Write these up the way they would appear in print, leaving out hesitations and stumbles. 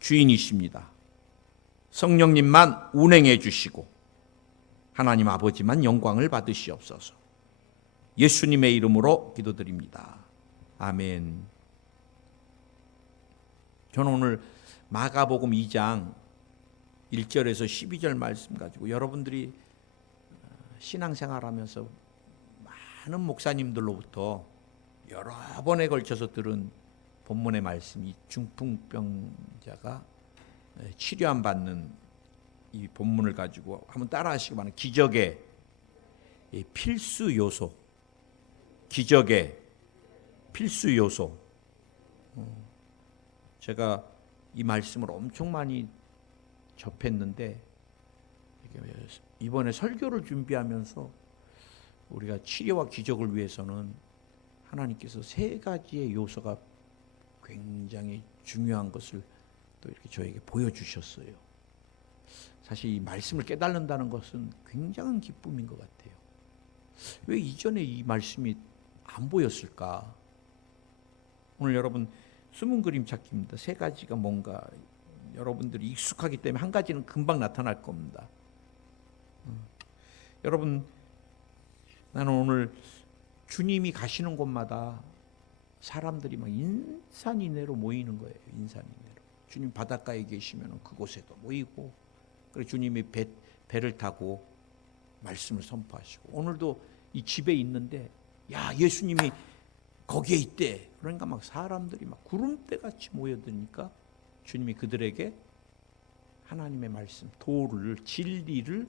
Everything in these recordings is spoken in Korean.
주인이십니다. 성령님만 운행해 주시고 하나님 아버지만 영광을 받으시옵소서. 예수님의 이름으로 기도드립니다. 아멘. 저는 오늘 마가복음 2장 1절에서 12절 말씀 가지고 여러분들이 신앙생활하면서 많은 목사님들로부터 여러 번에 걸쳐서 들은 본문의 말씀이 중풍병자가 치료함 받는 이 본문을 가지고 한번 따라하시기 바랍니다. 기적의 필수 요소, 기적의 필수 요소. 제가 이 말씀을 엄청 많이 접했는데 이번에 설교를 준비하면서 우리가 치료와 기적을 위해서는 하나님께서 세 가지의 요소가 굉장히 중요한 것을 또 이렇게 저에게 보여주셨어요. 사실 이 말씀을 깨달는다는 것은 굉장한 기쁨인 것 같아요. 왜 이전에 이 말씀이 안 보였을까? 오늘 여러분 숨은 그림 찾기입니다. 세 가지가 뭔가 여러분들이 익숙하기 때문에 한 가지는 금방 나타날 겁니다. 여러분, 나는 오늘 주님이 가시는 곳마다 사람들이 막 인산인해로 모이는 거예요. 인산인해로. 주님 바닷가에 계시면 그곳에도 모이고, 그리고 주님이 배를 타고 말씀을 선포하시고, 오늘도 이 집에 있는데 야, 예수님이 거기에 있대. 그러니까 막 사람들이 막 구름대 같이 모여드니까 주님이 그들에게 하나님의 말씀, 도를, 진리를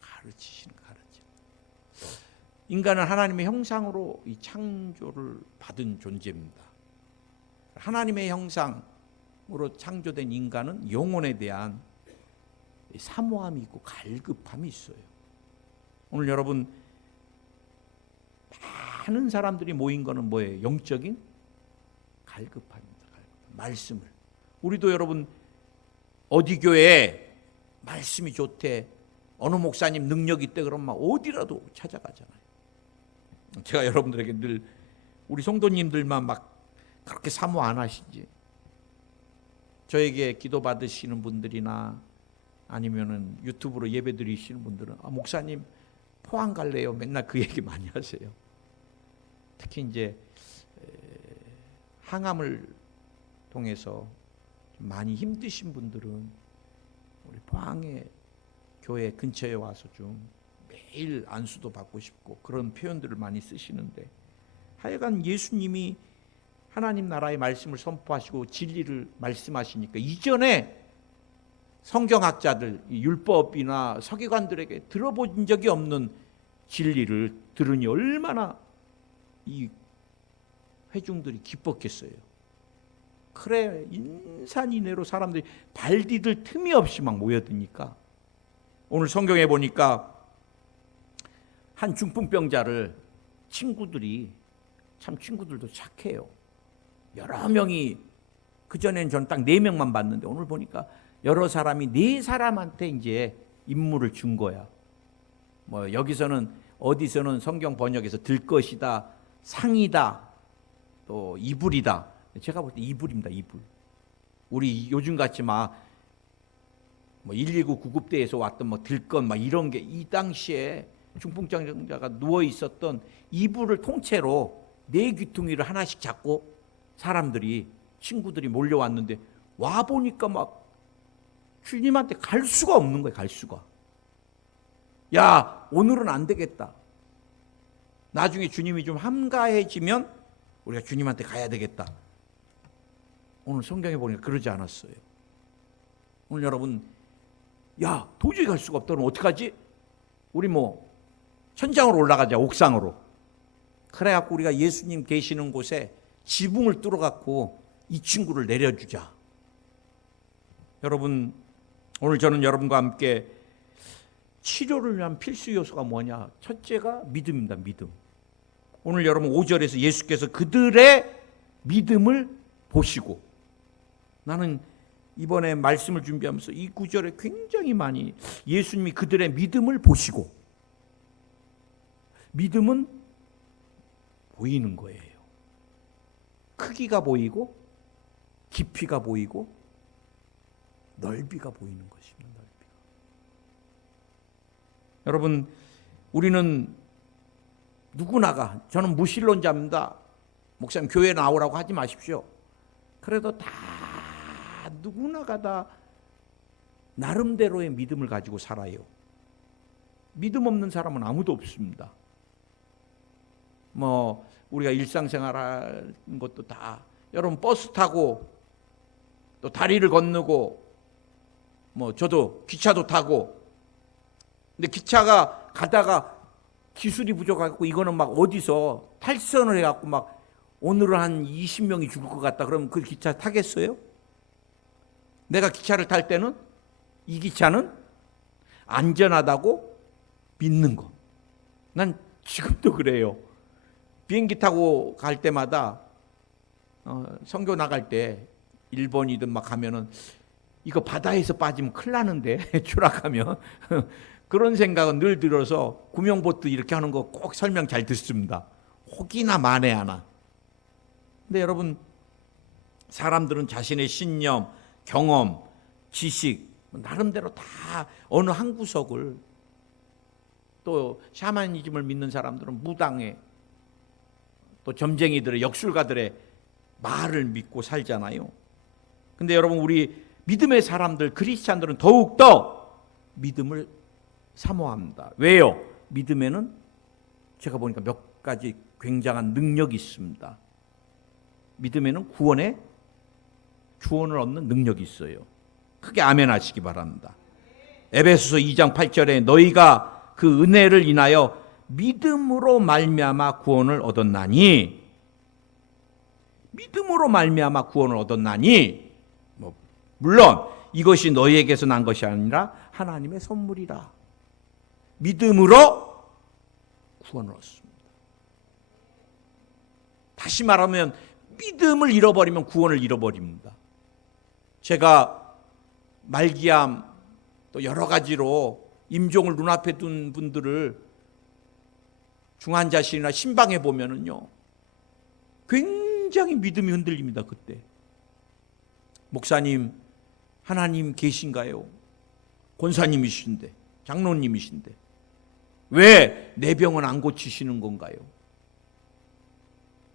가르치시는 가르침. 인간은 하나님의 형상으로 이 창조를 받은 존재입니다. 하나님의 형상으로 창조된 인간은 영혼에 대한 사모함이 있고 갈급함이 있어요. 오늘 여러분 많은 사람들이 모인 거는 뭐예요? 영적인 갈급함입니다. 갈급함. 말씀을. 우리도 여러분 어디 교회에 말씀이 좋대, 어느 목사님 능력 있대 그러면 막 어디라도 찾아가잖아요. 제가 여러분들에게 늘 우리 성도님들만 막 그렇게 사모 안 하시지. 저에게 기도 받으시는 분들이나 아니면은 유튜브로 예배 드리시는 분들은 목사님 포항 갈래요? 맨날 그 얘기 많이 하세요. 특히 이제 항암을 통해서 좀 많이 힘드신 분들은 우리 포항에 교회 근처에 와서 좀 매일 안수도 받고 싶고 그런 표현들을 많이 쓰시는데, 하여간 예수님이 하나님 나라의 말씀을 선포하시고 진리를 말씀하시니까 이전에 성경학자들, 율법이나 서기관들에게 들어본 적이 없는 진리를 들으니 얼마나 이 회중들이 기뻤겠어요. 그래, 인산인해로 사람들이 발 디딜 틈이 없이 막 모여드니까 오늘 성경에 보니까 한 중풍병자를 친구들이, 참 친구들도 착해요. 여러 명이, 그전에는 저는 딱 4명만 봤는데 오늘 보니까 여러 사람이 4사람한테 이제 임무를 준 거야. 뭐 여기서는 어디서는 성경 번역에서 들것이다, 상이다, 또 이불이다. 제가 볼 때 이불입니다. 이불. 우리 요즘같이 막 뭐 119 구급대에서 왔던 뭐 들것 막 이런 게 이 당시에 중풍병자가 누워 있었던 이불을 통째로 4귀퉁이를 하나씩 잡고 사람들이, 친구들이 몰려왔는데 와 보니까 막 주님한테 갈 수가 없는 거예요. 갈 수가. 야, 오늘은 안 되겠다. 나중에 주님이 좀 한가해지면 우리가 주님한테 가야 되겠다. 오늘 성경에 보니까 그러지 않았어요. 오늘 여러분, 야, 도저히 갈 수가 없다. 그럼 어떡하지? 우리 뭐 천장으로 올라가자, 옥상으로. 그래갖고 우리가 예수님 계시는 곳에 지붕을 뚫어갖고 이 친구를 내려주자. 여러분, 오늘 저는 여러분과 함께 치료를 위한 필수 요소가 뭐냐? 첫째가 믿음입니다. 믿음. 오늘 여러분 5절에서 예수께서 그들의 믿음을 보시고, 나는 이번에 말씀을 준비하면서 이 구절에 굉장히 많이 예수님이 그들의 믿음을 보시고, 믿음은 보이는 거예요. 크기가 보이고 깊이가 보이고 넓이가 보이는 것입니다. 넓이가. 여러분, 우리는 누구나가, 저는 무신론자입니다, 목사님 교회 나오라고 하지 마십시오. 그래도 다 누구나가 다 나름대로의 믿음을 가지고 살아요. 믿음 없는 사람은 아무도 없습니다. 뭐 우리가 일상생활 하는 것도 다, 여러분 버스 타고 또 다리를 건너고, 뭐 저도 기차도 타고, 근데 기차가 가다가 기술이 부족하고 이거는 막 어디서 탈선을 해갖고 막 오늘은 한 20명이 죽을 것 같다 그러면 그 기차 타겠어요? 내가 기차를 탈 때는 이 기차는 안전하다고 믿는 거. 난 지금도 그래요. 비행기 타고 갈 때마다 선교 나갈 때 일본이든 막 가면은 이거 바다에서 빠지면 큰일 나는데 추락하면 그런 생각은 늘 들어서 구명보트 이렇게 하는 거 꼭 설명 잘 듣습니다. 혹이나 만에 하나. 근데 여러분, 사람들은 자신의 신념, 경험, 지식 나름대로 다 어느 한 구석을, 또 샤머니즘을 믿는 사람들은 무당의, 또 점쟁이들의, 역술가들의 말을 믿고 살잖아요. 근데 여러분, 우리 믿음의 사람들, 크리스찬들은 더욱더 믿음을 사모합니다. 왜요? 믿음에는 제가 보니까 몇 가지 굉장한 능력이 있습니다. 믿음에는 구원을 얻는 능력이 있어요. 크게 아멘 하시기 바랍니다. 에베소서 2장 8절에 너희가 그 은혜를 인하여 믿음으로 말미암아 구원을 얻었나니, 믿음으로 말미암아 구원을 얻었나니, 물론 이것이 너희에게서 난 것이 아니라 하나님의 선물이라. 믿음으로 구원을 얻습니다. 다시 말하면 믿음을 잃어버리면 구원을 잃어버립니다. 제가 말기암 또 여러 가지로 임종을 눈앞에 둔 분들을 중환자실이나 신방에 보면은요, 굉장히 믿음이 흔들립니다. 그때 목사님, 하나님 계신가요? 권사님이신데, 장로님이신데 왜 내 병은 안 고치시는 건가요?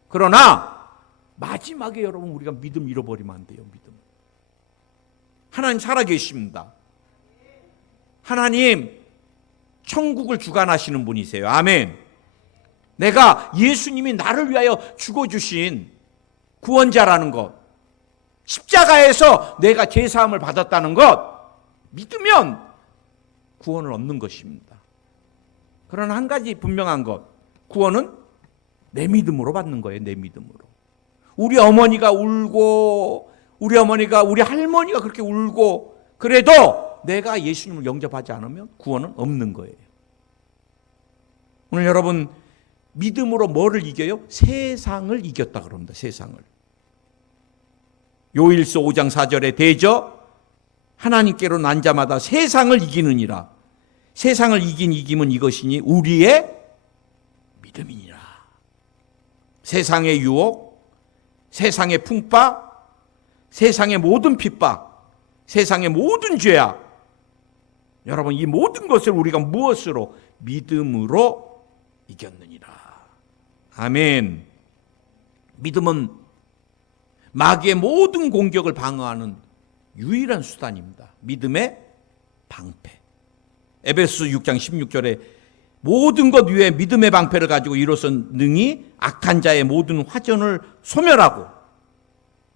그러나 마지막에 여러분, 우리가 믿음 잃어버리면 안 돼요. 믿음. 하나님 살아계십니다. 하나님 천국을 주관하시는 분이세요. 아멘. 내가 예수님이 나를 위하여 죽어주신 구원자라는 것, 십자가에서 내가 죄사함을 받았다는 것 믿으면 구원을 얻는 것입니다. 그러나 한 가지 분명한 것, 구원은 내 믿음으로 받는 거예요. 내 믿음으로. 우리 어머니가 울고, 우리 할머니가 그렇게 울고, 그래도 내가 예수님을 영접하지 않으면 구원은 없는 거예요. 오늘 여러분, 믿음으로 뭐를 이겨요? 세상을 이겼다 그럽니다. 세상을. 요일서 5장 4절에 대저 하나님께로 난 자마다 세상을 이기느니라. 세상을 이긴 이김은 이것이니 우리의 믿음이니라. 세상의 유혹, 세상의 풍파, 세상의 모든 핍박, 세상의 모든 죄악, 여러분, 이 모든 것을 우리가 무엇으로? 믿음으로 이겼느니라. 아멘. 믿음은 마귀의 모든 공격을 방어하는 유일한 수단입니다. 믿음의 방패. 에베소서 6장 16절에 모든 것 위에 믿음의 방패를 가지고 이로써 능히 악한 자의 모든 화전을 소멸하고.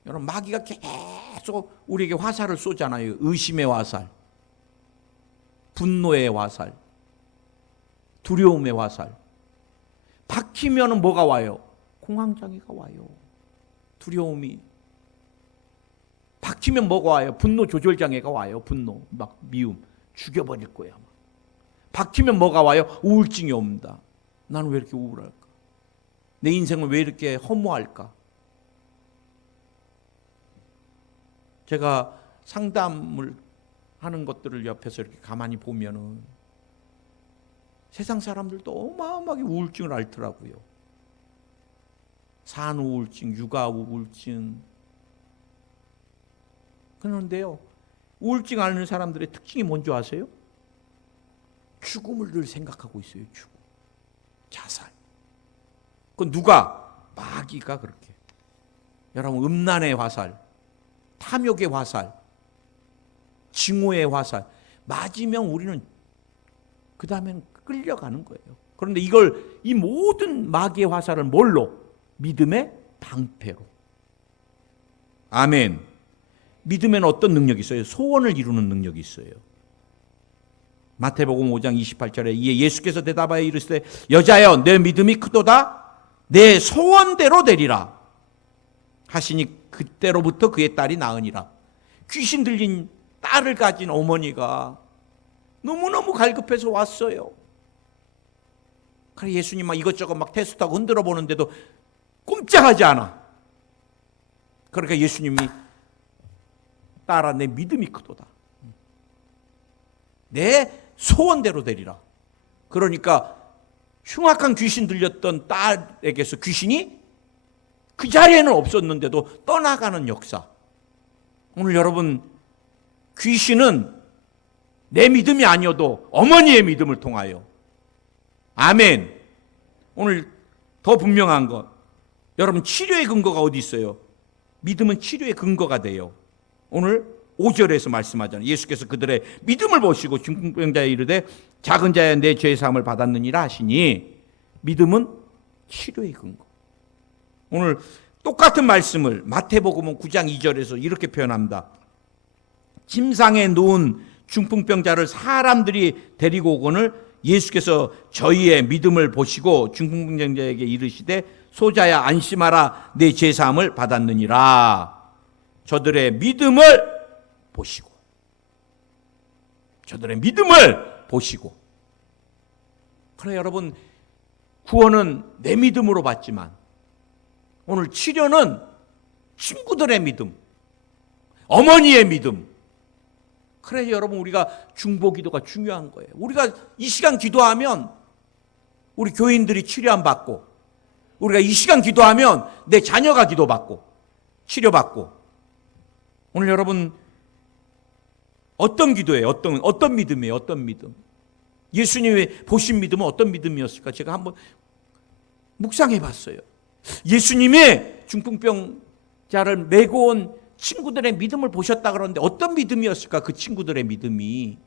여러분, 마귀가 계속 우리에게 화살을 쏘잖아요. 의심의 화살, 분노의 화살, 두려움의 화살. 박히면 뭐가 와요? 공황장애가 와요. 두려움이. 박히면 뭐가 와요? 분노 조절장애가 와요. 분노, 막 미움. 죽여버릴 거야. 박히면 뭐가 와요? 우울증이 옵니다. 나는 왜 이렇게 우울할까? 내 인생은 왜 이렇게 허무할까? 제가 상담을 하는 것들을 옆에서 이렇게 가만히 보면은 세상 사람들도 어마어마하게 우울증을 앓더라고요. 산우울증, 육아우울증. 그런데요, 우울증 앓는 사람들의 특징이 뭔지 아세요? 죽음을 늘 생각하고 있어요. 죽음, 자살. 그건 누가? 마귀가 그렇게. 여러분, 음란의 화살, 탐욕의 화살, 증오의 화살 맞으면 우리는 그 다음에는 끌려가는 거예요. 그런데 이 모든 마귀의 화살을 뭘로? 믿음의 방패로. 아멘. 믿음에는 어떤 능력이 있어요? 소원을 이루는 능력이 있어요. 마태복음 5장 28절에 이에 예수께서 대답하여 이르시되 여자여 내 믿음이 크도다 내 소원대로 되리라 하시니 그때로부터 그의 딸이 나으니라. 귀신 들린 딸을 가진 어머니가 너무너무 갈급해서 왔어요. 그래 예수님 막 이것저것 막 테스트하고 흔들어 보는데도 꼼짝하지 않아. 그러니까 예수님이 딸아 내 믿음이 크도다. 내 소원대로 되리라. 그러니까 흉악한 귀신 들렸던 딸에게서 귀신이 그 자리에는 없었는데도 떠나가는 역사. 오늘 여러분 귀신은 내 믿음이 아니어도 어머니의 믿음을 통하여 아멘. 오늘 더 분명한 것 여러분 치료의 근거가 어디 있어요? 믿음은 치료의 근거가 돼요. 오늘 5절에서 말씀하잖아요. 예수께서 그들의 믿음을 보시고 중풍병자에 이르되 작은 자야 내 죄 사함을 받았느니라 하시니 믿음은 치료의 근거. 오늘 똑같은 말씀을 마태복음은 9장 2절에서 이렇게 표현합니다. 침상에 누운 중풍병자를 사람들이 데리고 오거늘 예수께서 저희의 믿음을 보시고 중풍병자에게 이르시되 소자야 안심하라 내 죄 사함을 받았느니라. 저들의 믿음을 보시고 저들의 믿음을 보시고. 그래 여러분 구원은 내 믿음으로 받지만 오늘 치료는 친구들의 믿음, 어머니의 믿음. 그래 여러분 우리가 중보기도가 중요한 거예요. 우리가 이 시간 기도하면 우리 교인들이 치료 안 받고, 우리가 이 시간 기도하면 내 자녀가 기도받고 치료받고. 오늘 여러분 어떤 기도예요? 어떤 믿음이에요? 어떤 믿음? 예수님이 보신 믿음은 어떤 믿음이었을까? 제가 한번 묵상해 봤어요. 예수님이 중풍병자를 메고 온 친구들의 믿음을 보셨다 그러는데 어떤 믿음이었을까? 그 친구들의 믿음이.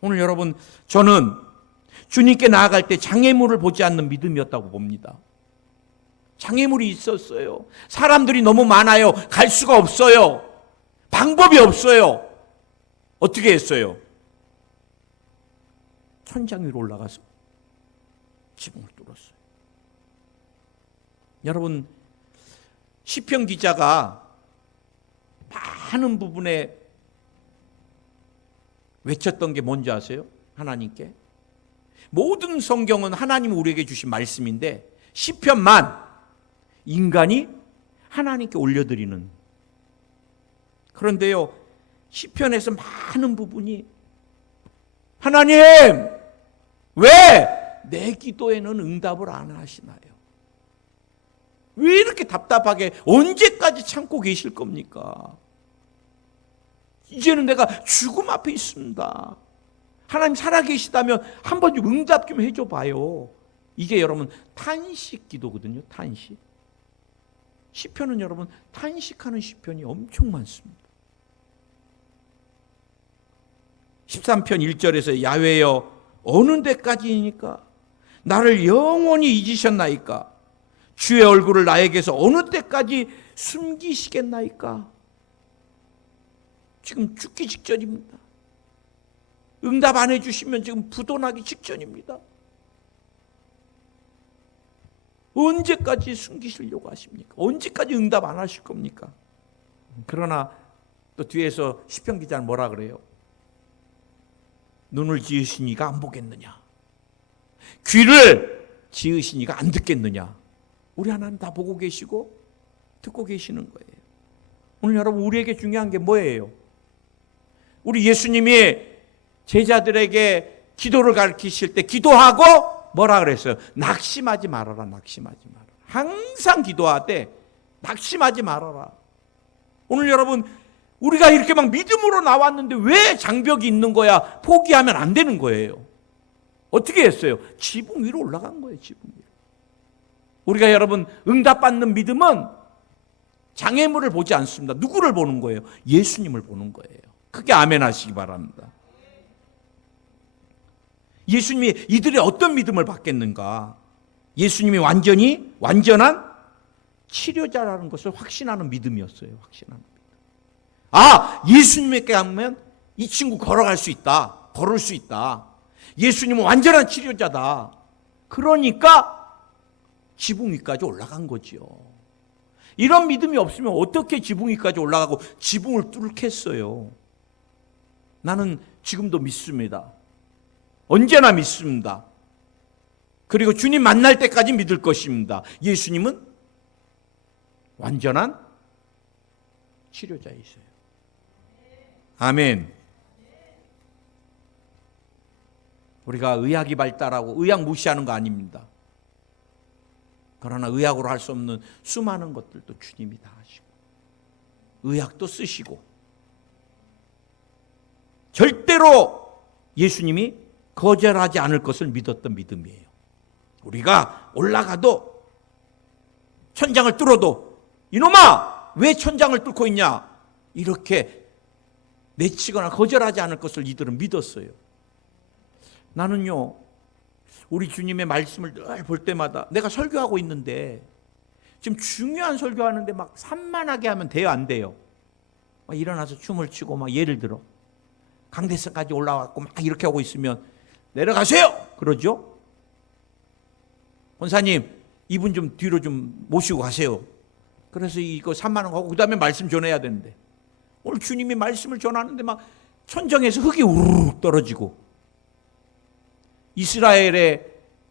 오늘 여러분 저는 주님께 나아갈 때 장애물을 보지 않는 믿음이었다고 봅니다. 장애물이 있었어요. 사람들이 너무 많아요. 갈 수가 없어요. 방법이 없어요. 어떻게 했어요? 천장 위로 올라가서 지붕을 뚫었어요. 여러분 시편 기자가 많은 부분에 외쳤던 게 뭔지 아세요? 하나님께. 모든 성경은 하나님이 우리에게 주신 말씀인데 시편만 인간이 하나님께 올려드리는. 그런데요 시편에서 많은 부분이 하나님 왜 내 기도에는 응답을 안 하시나요? 왜 이렇게 답답하게 언제까지 참고 계실 겁니까? 이제는 내가 죽음 앞에 있습니다. 하나님 살아계시다면 한번 좀 응답 좀 해줘 봐요. 이게 여러분 탄식 기도거든요. 탄식. 시편은 여러분 탄식하는 시편이 엄청 많습니다. 13편 1절에서 야훼여 어느 때까지이니까 나를 영원히 잊으셨나이까? 주의 얼굴을 나에게서 어느 때까지 숨기시겠나이까? 지금 죽기 직전입니다. 응답 안 해주시면 지금 부도나기 직전입니다. 언제까지 숨기시려고 하십니까? 언제까지 응답 안 하실 겁니까? 그러나 또 뒤에서 시편 기자는 뭐라 그래요? 눈을 지으시니가 안 보겠느냐? 귀를 지으시니가 안 듣겠느냐? 우리 하나님 다 보고 계시고 듣고 계시는 거예요. 오늘 여러분 우리에게 중요한 게 뭐예요? 우리 예수님이 제자들에게 기도를 가르치실 때 기도하고 뭐라 그랬어요? 낙심하지 말아라. 낙심하지 말아라. 항상 기도하되 낙심하지 말아라. 오늘 여러분 우리가 이렇게 막 믿음으로 나왔는데 왜 장벽이 있는 거야? 포기하면 안 되는 거예요. 어떻게 했어요? 지붕 위로 올라간 거예요. 지붕 위로. 우리가 여러분 응답받는 믿음은 장애물을 보지 않습니다. 누구를 보는 거예요? 예수님을 보는 거예요. 크게 아멘 하시기 바랍니다. 예수님이 이들이 어떤 믿음을 받겠는가? 예수님이 완전한 치료자라는 것을 확신하는 믿음이었어요. 확신하는 믿음. 아, 예수님께 가면 이 친구 걸어갈 수 있다. 걸을 수 있다. 예수님은 완전한 치료자다. 그러니까 지붕 위까지 올라간 거지요. 이런 믿음이 없으면 어떻게 지붕 위까지 올라가고 지붕을 뚫겠어요? 나는 지금도 믿습니다. 언제나 믿습니다. 그리고 주님 만날 때까지 믿을 것입니다. 예수님은 완전한 치료자이세요. 아멘. 우리가 의학이 발달하고 의학 무시하는 거 아닙니다. 그러나 의학으로 할 수 없는 수많은 것들도 주님이 다 하시고 의학도 쓰시고 절대로 예수님이 거절하지 않을 것을 믿었던 믿음이에요. 우리가 올라가도 천장을 뚫어도 이놈아 왜 천장을 뚫고 있냐 이렇게 내치거나 거절하지 않을 것을 이들은 믿었어요. 나는요 우리 주님의 말씀을 늘 볼 때마다 내가 설교하고 있는데 지금 중요한 설교하는데 막 산만하게 하면 돼요 안 돼요? 막 일어나서 춤을 추고 막 예를 들어 강대상까지 올라왔고 막 이렇게 하고 있으면 내려가세요 그러죠? 권사님 이분 좀 뒤로 좀 모시고 가세요. 그래서 이거 산만한 거 하고 그 다음에 말씀 전해야 되는데 오늘 주님이 말씀을 전하는데 막 천정에서 흙이 우르르 떨어지고 이스라엘의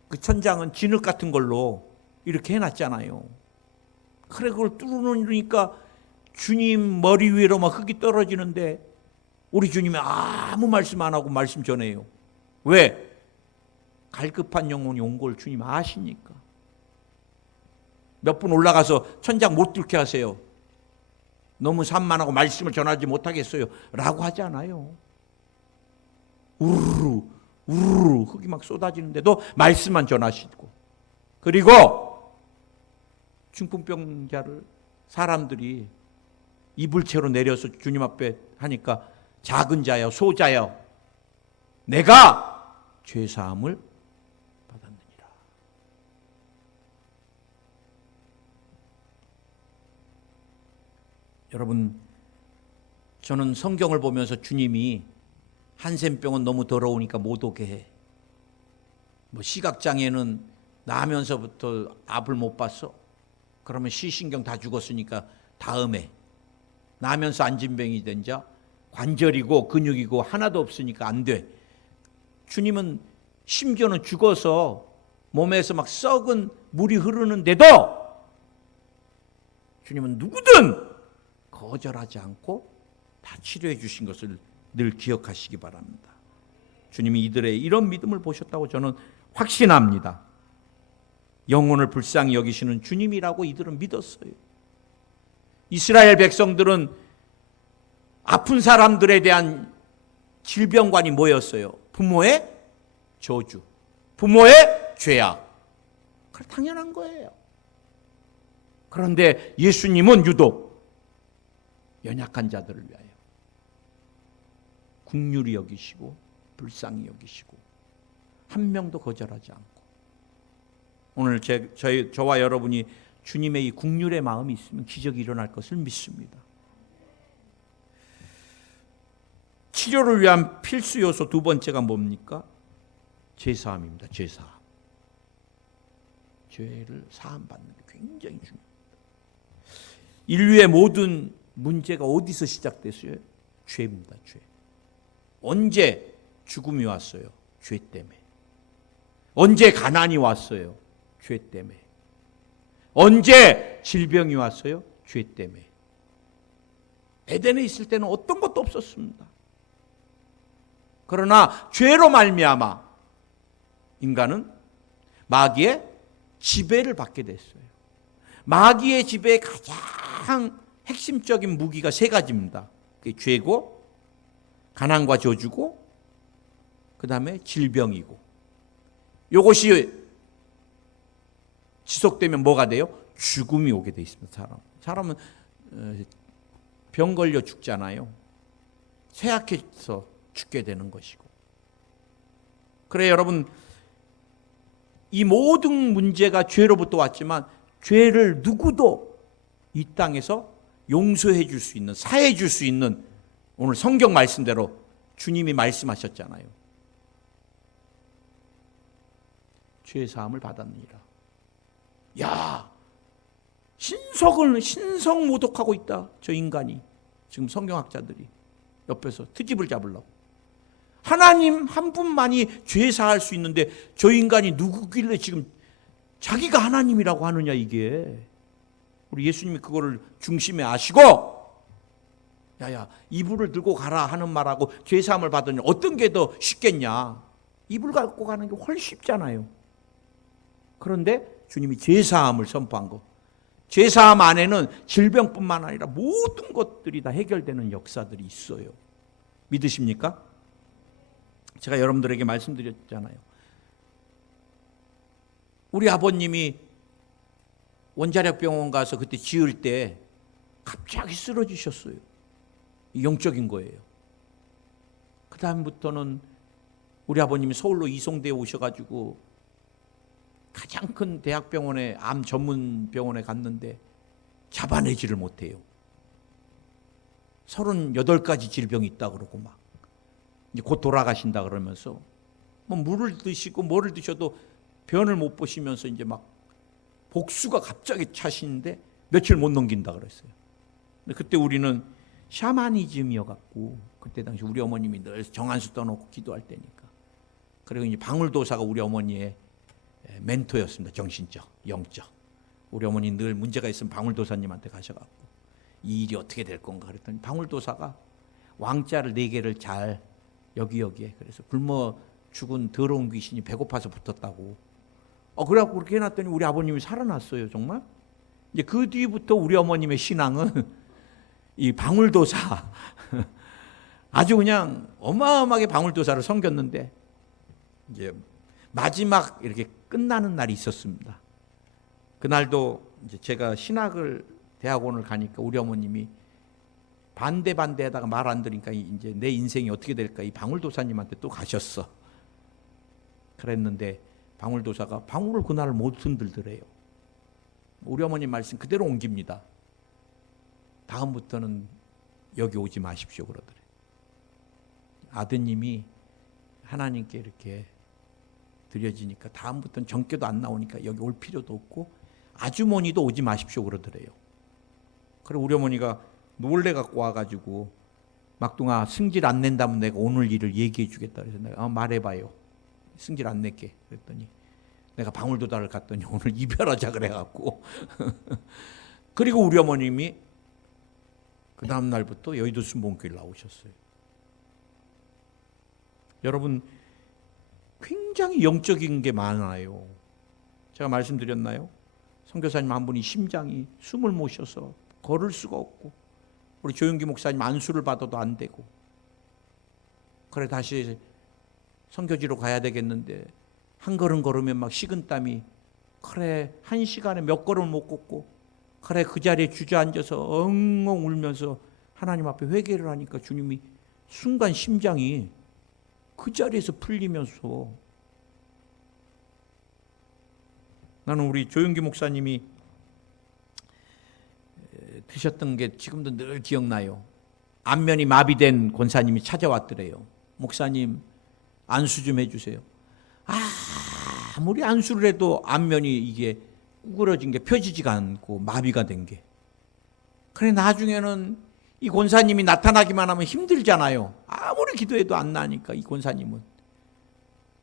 그 천장은 진흙 같은 걸로 이렇게 해놨잖아요. 그래 그걸 뚫으니까 주님 머리 위로 막 흙이 떨어지는데 우리 주님이 아무 말씀 안 하고 말씀 전해요. 왜? 갈급한 영혼이 온 걸 주님 아시니까. 몇 분 올라가서 천장 못 뚫게 하세요. 너무 산만하고 말씀을 전하지 못하겠어요 라고 하지 않아요. 우르르 우르르 흙이 막 쏟아지는데도 말씀만 전하시고 그리고 중풍병자를 사람들이 이불채로 내려서 주님 앞에 하니까 작은 자여 소자여 내가 죄사함을 받았느니라. 여러분 저는 성경을 보면서 주님이 한센병은 너무 더러우니까 못 오게 해. 뭐 시각장애는 나면서부터 앞을 못 봤어. 그러면 시신경 다 죽었으니까 다음에 나면서 안진병이 된 자 관절이고 근육이고 하나도 없으니까 안 돼. 주님은 심지어는 죽어서 몸에서 막 썩은 물이 흐르는데도 주님은 누구든 거절하지 않고 다 치료해 주신 것을 늘 기억하시기 바랍니다. 주님이 이들의 이런 믿음을 보셨다고 저는 확신합니다. 영혼을 불쌍히 여기시는 주님이라고 이들은 믿었어요. 이스라엘 백성들은 아픈 사람들에 대한 질병관이 뭐였어요? 부모의 저주, 부모의 죄악. 그게 당연한 거예요. 그런데 예수님은 유독 연약한 자들을 위하여 긍휼히 여기시고 불쌍히 여기시고 한 명도 거절하지 않고 오늘 저와 여러분이 주님의 이 긍휼의 마음이 있으면 기적이 일어날 것을 믿습니다. 치료를 위한 필수 요소 두 번째가 뭡니까? 죄사함입니다. 죄사함. 죄를 사함받는 게 굉장히 중요합니다. 인류의 모든 문제가 어디서 시작됐어요? 죄입니다. 죄. 언제 죽음이 왔어요? 죄 때문에. 언제 가난이 왔어요? 죄 때문에. 언제 질병이 왔어요? 죄 때문에. 에덴에 있을 때는 어떤 것도 없었습니다. 그러나 죄로 말미암아 인간은 마귀의 지배를 받게 됐어요. 마귀의 지배의 가장 핵심적인 무기가 세 가지입니다. 그게 죄고, 가난과 저주고, 그 다음에 질병이고, 이것이 지속되면 뭐가 돼요? 죽음이 오게 돼 있습니다. 사람은 병 걸려 죽잖아요. 쇠약해서 죽게 되는 것이고. 그래 여러분, 이 모든 문제가 죄로부터 왔지만 죄를 누구도 이 땅에서 용서해 줄 수 있는, 사해 줄 수 있는, 오늘 성경 말씀대로 주님이 말씀하셨잖아요. 죄 사함을 받았느니라. 야, 신성 모독하고 있다. 저 인간이. 지금 성경학자들이 옆에서 트집을 잡으려고. 하나님 한 분만이 죄 사할 수 있는데 저 인간이 누구길래 지금 자기가 하나님이라고 하느냐 이게. 우리 예수님이 그거를 중심에 아시고 야야 이불을 들고 가라 하는 말하고 죄 사함을 받으니 어떤 게 더 쉽겠냐. 이불 갖고 가는 게 훨씬 쉽잖아요. 그런데 주님이 죄 사함을 선포한 거. 죄 사함 안에는 질병뿐만 아니라 모든 것들이 다 해결되는 역사들이 있어요. 믿으십니까? 제가 여러분들에게 말씀드렸잖아요. 우리 아버님이 원자력병원 가서 그때 지을 때 갑자기 쓰러지셨어요. 영적인 거예요. 그 다음부터는 우리 아버님이 서울로 이송되어 오셔가지고 가장 큰 대학병원에, 암 전문 병원에 갔는데 잡아내지를 못해요. 38가지 질병이 있다 그러고 막 이제 곧 돌아가신다 그러면서 뭐 물을 드시고 뭐를 드셔도 변을 못 보시면서 이제 막 복수가 갑자기 차시는데 며칠 못 넘긴다 그랬어요. 근데 그때 우리는 샤머니즘이어갖고 그때 당시 우리 어머님이 늘 정한수 떠놓고 기도할 때니까. 그리고 이제 방울도사가 우리 어머니의 멘토였습니다. 정신적, 영적. 우리 어머니 늘 문제가 있으면 방울도사님한테 가셔갖고 이 일이 어떻게 될 건가 그랬더니 방울도사가 왕자를 4개를 잘 여기에 그래서 굶어 죽은 더러운 귀신이 배고파서 붙었다고. 그래갖고 그렇게 해놨더니 우리 아버님이 살아났어요. 정말. 이제 그 뒤부터 우리 어머님의 신앙은 이 방울도사 아주 그냥 어마어마하게 방울도사를 섬겼는데 이제 마지막 이렇게 끝나는 날이 있었습니다. 그날도 이제 제가 신학을 대학원을 가니까 우리 어머님이 반대하다가 말 안 들으니까 이제 내 인생이 어떻게 될까 이 방울도사님한테 또 가셨어. 그랬는데 방울도사가 방울을 그날 못 흔들더래요. 우리 어머님 말씀 그대로 옮깁니다. 다음부터는 여기 오지 마십시오 그러더래요. 아드님이 하나님께 이렇게 드려지니까 다음부터는 정교도 안 나오니까 여기 올 필요도 없고 아주머니도 오지 마십시오 그러더래요. 그래 우리 어머니가 놀래갖고 와가지고 막둥아 승질 안 낸다면 내가 오늘 일을 얘기해 주겠다. 그래서 내가 말해봐요. 승질 안 낼게. 그랬더니 내가 방울도다를 갔더니 오늘 이별하자 그래갖고 그리고 우리 어머님이 그 다음 날부터 여의도 순복음교회 나오셨어요. 여러분 굉장히 영적인 게 많아요. 제가 말씀드렸나요? 선교사님 한 분이 심장이 숨을 못 쉬어서 걸을 수가 없고 우리 조용기 목사님 안수를 받아도 안 되고 그래 다시 선교지로 가야 되겠는데 한 걸음 걸으면 막 식은땀이 그래 1시간에 몇 걸음 못 걷고 그래 그 자리에 주저앉아서 엉엉 울면서 하나님 앞에 회개를 하니까 주님이 순간 심장이 그 자리에서 풀리면서 나는 우리 조용기 목사님이 드셨던 게 지금도 늘 기억나요. 안면이 마비된 권사님이 찾아왔더래요. 목사님 안수 좀 해주세요. 아무리 안수를 해도 안면이 이게 구부러진 게 펴지지가 않고 마비가 된 게. 그래 나중에는 이 권사님이 나타나기만 하면 힘들잖아요. 아무리 기도해도 안 나니까 이 권사님은.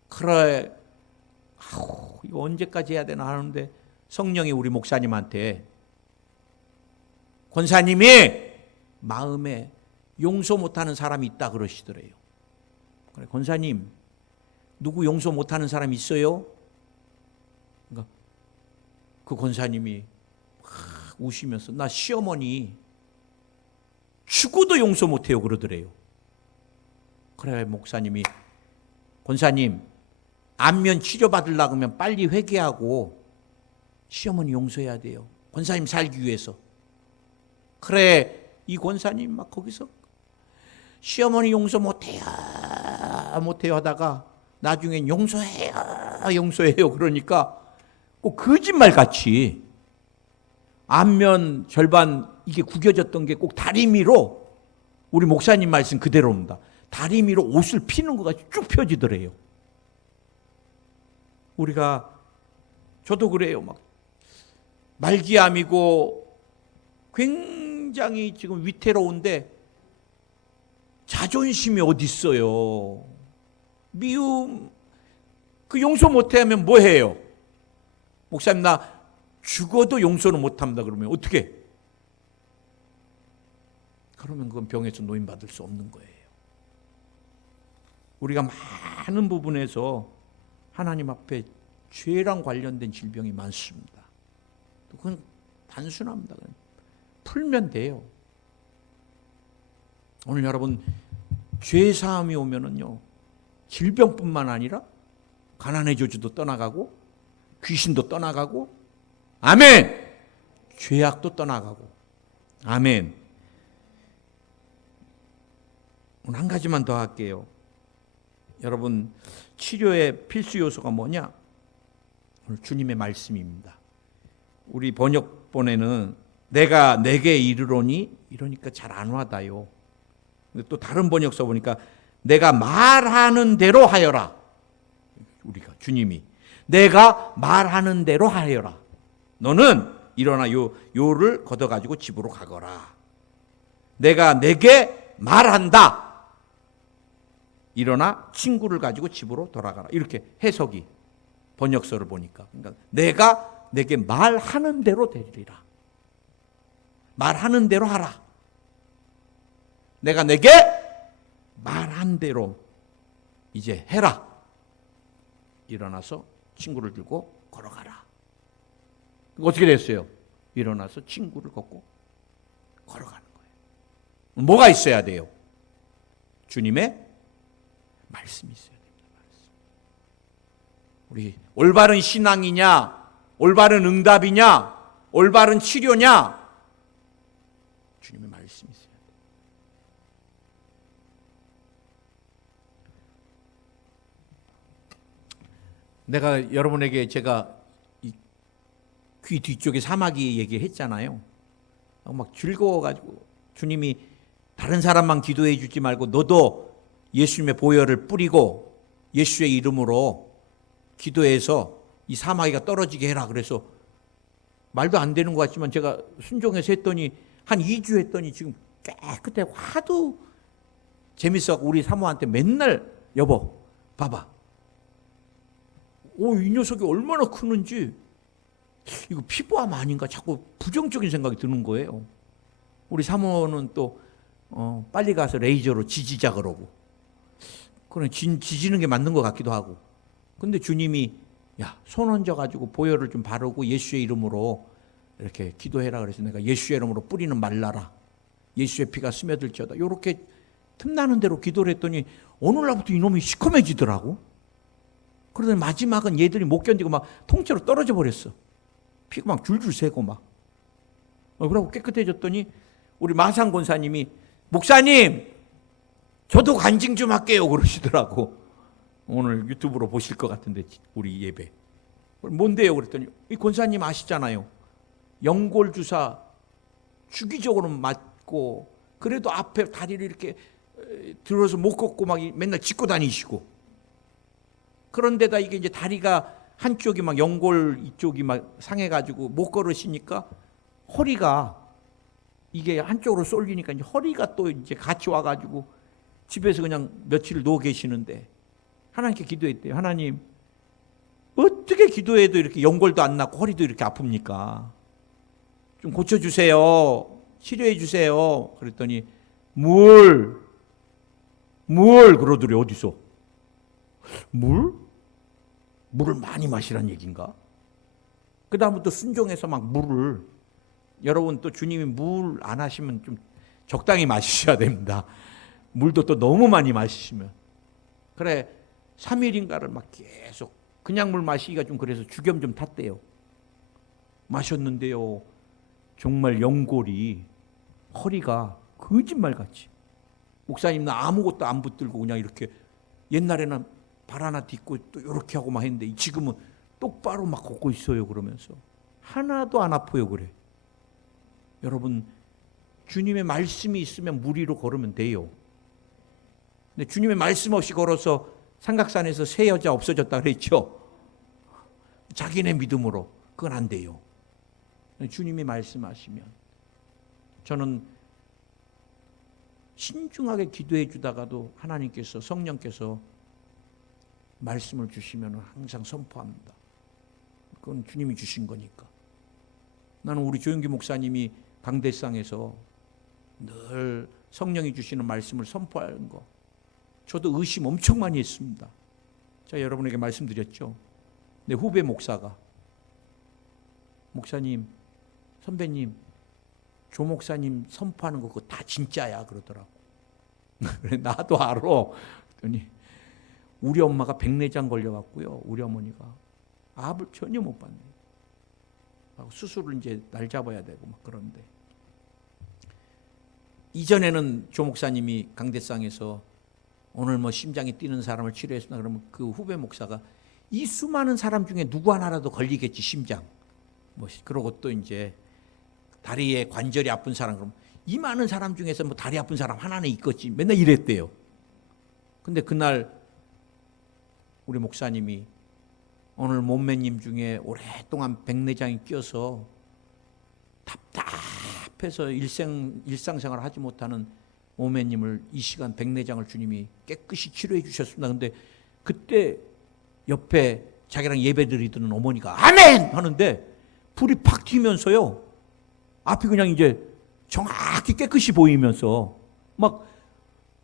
그래 이거 언제까지 해야 되나 하는데 성령이 우리 목사님한테 권사님이 마음에 용서 못하는 사람이 있다 그러시더래요. 그래 권사님 누구 용서 못하는 사람 있어요? 그러니까 그 권사님이 막 우시면서 나 시어머니 죽어도 용서 못해요 그러더래요. 그래 목사님이 권사님 안면 치료받으려고 하면 빨리 회개하고 시어머니 용서해야 돼요. 권사님 살기 위해서. 그래 이 권사님 막 거기서 시어머니 용서 못해요 하다가 나중엔 용서해요 그러니까 꼭 거짓말같이 안면 절반 이게 구겨졌던 게 꼭 다리미로 우리 목사님 말씀 그대로입니다. 다리미로 옷을 피는 것 같이 쭉 펴지더래요. 우리가 저도 그래요. 막 말기암이고 굉장히 지금 위태로운데 자존심이 어디 있어요. 미움 그 용서 못해 하면 뭐 해요? 목사님 나 죽어도 용서는 못합니다. 그러면 어떻게? 그러면 그건 병에서 노인받을 수 없는 거예요. 우리가 많은 부분에서 하나님 앞에 죄랑 관련된 질병이 많습니다. 그건 단순합니다. 풀면 돼요. 오늘 여러분 죄 사함이 오면은요 질병뿐만 아니라 가난의 저주도 떠나가고 귀신도 떠나가고 아멘 죄악도 떠나가고 아멘. 오늘 한 가지만 더 할게요. 여러분 치료의 필수 요소가 뭐냐? 오늘 주님의 말씀입니다. 우리 번역본에는 내가 내게 이르노니 이러니까 잘 안 와닿아요. 또 다른 번역서 보니까 내가 말하는 대로 하여라. 우리가 주님이 내가 말하는 대로 하여라. 너는 일어나 요를 걷어가지고 집으로 가거라. 내가 내게 말한다. 일어나 친구를 가지고 집으로 돌아가라. 이렇게 해석이 번역서를 보니까 그러니까 내가 내게 말하는 대로 되리라. 말하는 대로 하라. 내가 내게 말한 대로 이제 해라. 일어나서 친구를 들고 걸어가라. 어떻게 됐어요? 일어나서 친구를 걷고 걸어가는 거예요. 뭐가 있어야 돼요? 주님의 말씀이 있어야 됩니다. 말씀. 우리 올바른 신앙이냐, 올바른 응답이냐, 올바른 치료냐, 주님의 말씀이 있어야 돼요. 내가 여러분에게 제가 귀 뒤쪽에 사마귀 얘기했잖아요. 막 즐거워가지고 주님이 다른 사람만 기도해 주지 말고 너도 예수님의 보혈을 뿌리고 예수의 이름으로 기도해서 이 사마귀가 떨어지게 해라. 그래서 말도 안 되는 것 같지만 제가 순종해서 했더니 한 2주 했더니 지금 깨끗해. 하도 재밌어. 우리 사모한테 맨날 여보 봐봐. 이 녀석이 얼마나 크는지 이거 피부암 아닌가 자꾸 부정적인 생각이 드는 거예요. 우리 사모는 또 빨리 가서 레이저로 지지자 그러고 그런 지지는 게 맞는 것 같기도 하고. 근데 주님이 야, 손 얹어가지고 보혈을 좀 바르고 예수의 이름으로 이렇게 기도해라 그래서 내가 예수의 이름으로 뿌리는 말라라. 예수의 피가 스며들지어다. 이렇게 틈나는 대로 기도를 했더니 오늘날부터 이놈이 시커매지더라고. 그러더니 마지막은 얘들이 못 견디고 막 통째로 떨어져 버렸어. 피가 막 줄줄 새고 막. 그러고 깨끗해졌더니 우리 마상 권사님이 목사님 저도 간증 좀 할게요 그러시더라고. 오늘 유튜브로 보실 것 같은데 우리 예배. 뭔데요? 그랬더니 이 권사님 아시잖아요. 연골 주사 주기적으로 맞고 그래도 앞에 다리를 이렇게 들어서 못 걷고 막 맨날 짚고 다니시고 그런데다 이게 이제 다리가 한쪽이 막 연골 이쪽이 막 상해가지고 못 걸으시니까 허리가 이게 한쪽으로 쏠리니까 이제 허리가 또 이제 같이 와가지고 집에서 그냥 며칠 누워 계시는데 하나님께 기도했대요. 하나님 어떻게 기도해도 이렇게 연골도 안 낫고 허리도 이렇게 아픕니까? 좀 고쳐주세요. 치료해 주세요. 그랬더니 물 그러더래. 어디서? 물을 많이 마시란 얘기인가? 그 다음부터 순종해서 막 물을. 여러분 또 주님이 물 안 하시면 좀 적당히 마시셔야 됩니다. 물도 또 너무 많이 마시시면. 그래 3일인가를 막 계속 그냥 물 마시기가 좀 그래서 주겸 좀 탔대요. 마셨는데요. 정말 연골이 허리가 거짓말같이 목사님 나 아무것도 안 붙들고 그냥 이렇게 옛날에는 발 하나 딛고 또 이렇게 하고 막 했는데 지금은 똑바로 막 걷고 있어요. 그러면서 하나도 안 아파요. 그래. 여러분 주님의 말씀이 있으면 무리로 걸으면 돼요. 근데 주님의 말씀 없이 걸어서 삼각산에서 새 여자 없어졌다 그랬죠. 자기네 믿음으로 그건 안 돼요. 주님이 말씀하시면 저는 신중하게 기도해 주다가도 하나님께서 성령께서 말씀을 주시면 항상 선포합니다. 그건 주님이 주신 거니까. 나는 우리 조영기 목사님이 강대상에서 늘 성령이 주시는 말씀을 선포하는 거 저도 의심 엄청 많이 했습니다. 제가 여러분에게 말씀드렸죠. 내 후배 목사가 목사님, 선배님, 조 목사님 선포하는 거 그거 다 진짜야 그러더라고. 그래 나도 알아. 그랬더니 우리 엄마가 백내장 걸려갖고요. 우리 어머니가 압을 전혀 못 받네. 수술을 이제 날 잡아야 되고 막 그런데 이전에는 조 목사님이 강대상에서 오늘 뭐 심장이 뛰는 사람을 치료했으나 그러면 그 후배 목사가 이 수많은 사람 중에 누구 하나라도 걸리겠지 심장. 뭐 그러고 또 이제 다리에 관절이 아픈 사람 그러면 이 많은 사람 중에서 뭐 다리 아픈 사람 하나는 있겠지. 맨날 이랬대요. 근데 그날 우리 목사님이 오늘 몸매님 중에 오랫동안 백내장이 껴서 답답해서 일상생활을 하지 못하는 몸매님을 이 시간 백내장을 주님이 깨끗이 치료해 주셨습니다. 근데 그때 옆에 자기랑 예배 드리던 어머니가 아멘 하는데 불이 팍 튀면서요. 앞이 그냥 이제 정확히 깨끗이 보이면서 막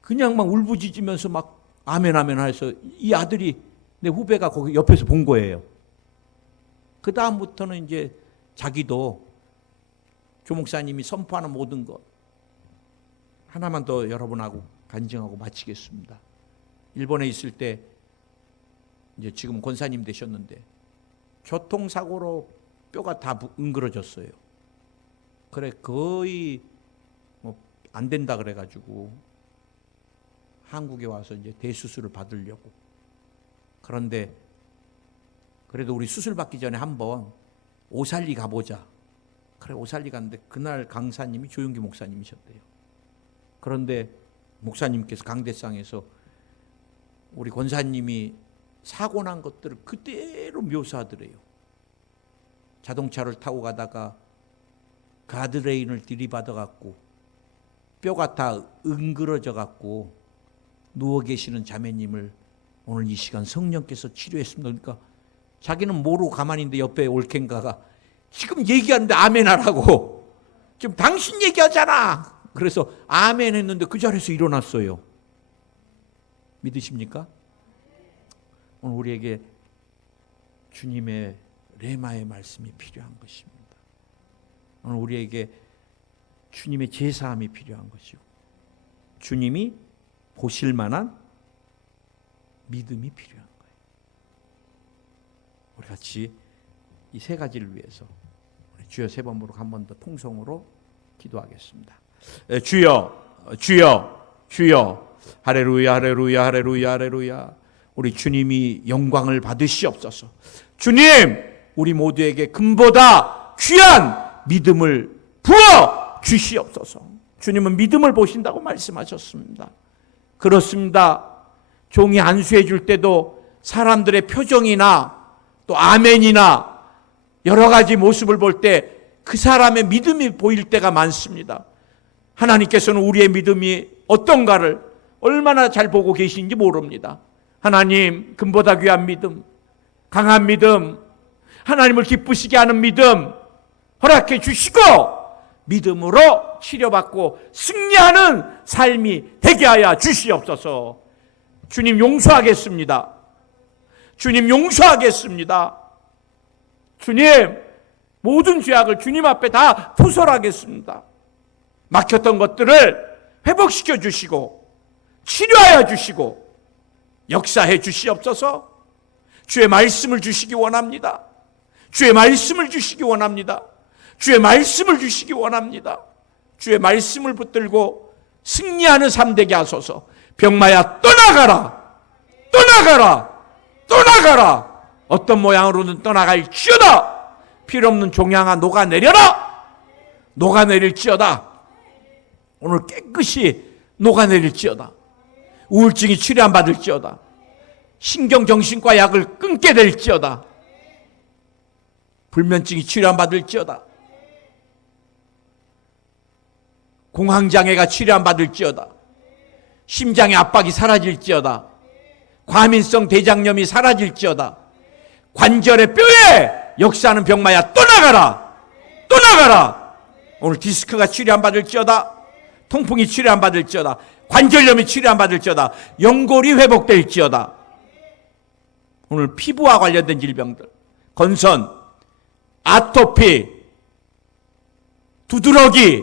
그냥 막 울부짖으면서 막 아멘 아멘 해서 이 아들이 내 후배가 거기 옆에서 본 거예요. 그 다음부터는 이제 자기도 조 목사님이 선포하는 모든 것 하나만 더 여러분하고 간증하고 마치겠습니다. 일본에 있을 때 이제 지금 권사님 되셨는데 교통사고로 뼈가 다 응그러졌어요. 그래 거의 뭐 안 된다 그래가지고 한국에 와서 이제 대수술을 받으려고. 그런데 그래도 우리 수술 받기 전에 한번 오살리 가보자. 그래 오살리 갔는데 그날 강사님이 조용기 목사님이셨대요. 그런데 목사님께서 강대상에서 우리 권사님이 사고 난 것들을 그대로 묘사하더래요. 자동차를 타고 가다가 가드레인을 들이받아갖고 뼈가 다 응그러져갖고 누워 계시는 자매님을 오늘 이 시간 성령께서 치료했습니다. 그러니까 자기는 모르고 가만히 있는데 옆에 올케인가가 지금 얘기하는데 아멘 하라고. 지금 당신 얘기하잖아. 그래서 아멘 했는데 그 자리에서 일어났어요. 믿으십니까? 오늘 우리에게 주님의 레마의 말씀이 필요한 것입니다. 오늘 우리에게 주님의 제사함이 필요한 것이고 주님이 보실 만한 믿음이 필요한 거예요. 우리 같이 이 세 가지를 위해서 주여 세 번 부르고 한 번 더 통성으로 기도하겠습니다. 주여 주여 주여 할렐루야 할렐루야 할렐루야 할렐루야. 우리 주님이 영광을 받으시옵소서. 주님 우리 모두에게 금보다 귀한 믿음을 부어 주시옵소서. 주님은 믿음을 보신다고 말씀하셨습니다. 그렇습니다. 종이 안수해 줄 때도 사람들의 표정이나 또 아멘이나 여러 가지 모습을 볼 때 그 사람의 믿음이 보일 때가 많습니다. 하나님께서는 우리의 믿음이 어떤가를 얼마나 잘 보고 계신지 모릅니다. 하나님 금보다 귀한 믿음, 강한 믿음, 하나님을 기쁘시게 하는 믿음 허락해 주시고 믿음으로 치료받고 승리하는 삶이 되게 하여 주시옵소서. 주님 용서하겠습니다. 주님 용서하겠습니다. 주님 모든 죄악을 주님 앞에 다 토설하겠습니다. 막혔던 것들을 회복시켜 주시고 치료하여 주시고 역사해 주시옵소서. 주의 말씀을 주시기 원합니다. 주의 말씀을 주시기 원합니다. 주의 말씀을 주시기 원합니다. 주의 말씀을 붙들고 승리하는 삶 되게 하소서. 병마야 떠나가라. 떠나가라. 떠나가라. 어떤 모양으로든 떠나갈지어다. 필요없는 종양아 녹아내려라. 녹아내릴지어다. 오늘 깨끗이 녹아내릴지어다. 우울증이 치료 안 받을지어다. 신경정신과 약을 끊게 될지어다. 불면증이 치료 안 받을지어다. 공황장애가 치료 안 받을지어다. 심장의 압박이 사라질지어다. 과민성 대장염이 사라질지어다. 관절의 뼈에 역사하는 병마야 떠나가라. 떠나가라. 오늘 디스크가 치료 안 받을지어다. 통풍이 치료 안 받을지어다. 관절염이 치료 안 받을지어다. 연골이 회복될지어다. 오늘 피부와 관련된 질병들, 건선, 아토피, 두드러기,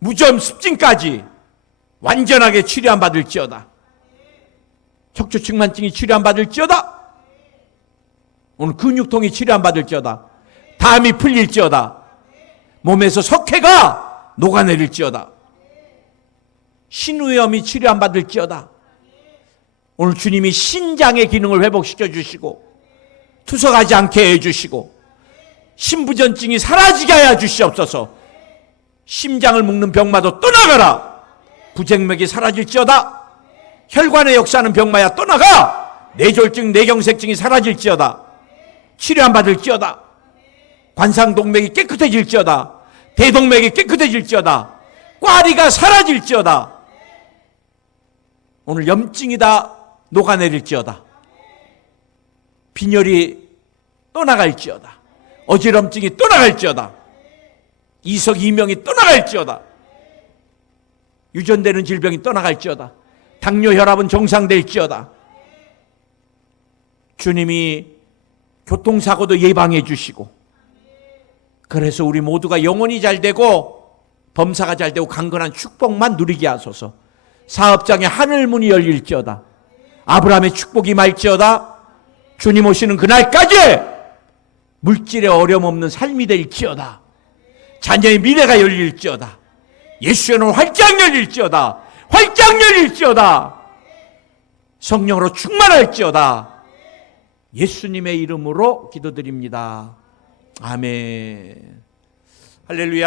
무좀 습진까지 완전하게 치료 안 받을지어다. 척추측만증이 치료 안 받을지어다. 오늘 근육통이 치료 안 받을지어다. 담이 풀릴지어다. 몸에서 석회가 녹아내릴지어다. 신우염이 치료 안 받을지어다. 오늘 주님이 신장의 기능을 회복시켜 주시고 투석하지 않게 해주시고 신부전증이 사라지게 하여 주시옵소서. 심장을 묶는 병마도 떠나가라. 부정맥이 사라질지어다. 혈관에 역사하는 병마야 떠나가. 뇌졸중, 뇌경색증이 사라질지어다. 치료 안 받을지어다. 관상동맥이 깨끗해질지어다. 대동맥이 깨끗해질지어다. 꽈리가 사라질지어다. 오늘 염증이 다 녹아내릴지어다. 빈혈이 떠나갈지어다. 어지럼증이 떠나갈지어다. 이석 이명이 떠나갈지어다. 유전되는 질병이 떠나갈지어다. 당뇨 혈압은 정상될지어다. 주님이 교통사고도 예방해 주시고 그래서 우리 모두가 영혼이 잘 되고 범사가 잘 되고 강건한 축복만 누리게 하소서. 사업장에 하늘문이 열릴지어다. 아브라함의 축복이 말지어다. 주님 오시는 그날까지 물질에 어려움 없는 삶이 될지어다. 자녀의 미래가 열릴지어다. 예수의 이름으로 활짝 열릴지어다. 활짝 열릴지어다. 성령으로 충만할지어다. 예수님의 이름으로 기도드립니다. 아멘. 할렐루야.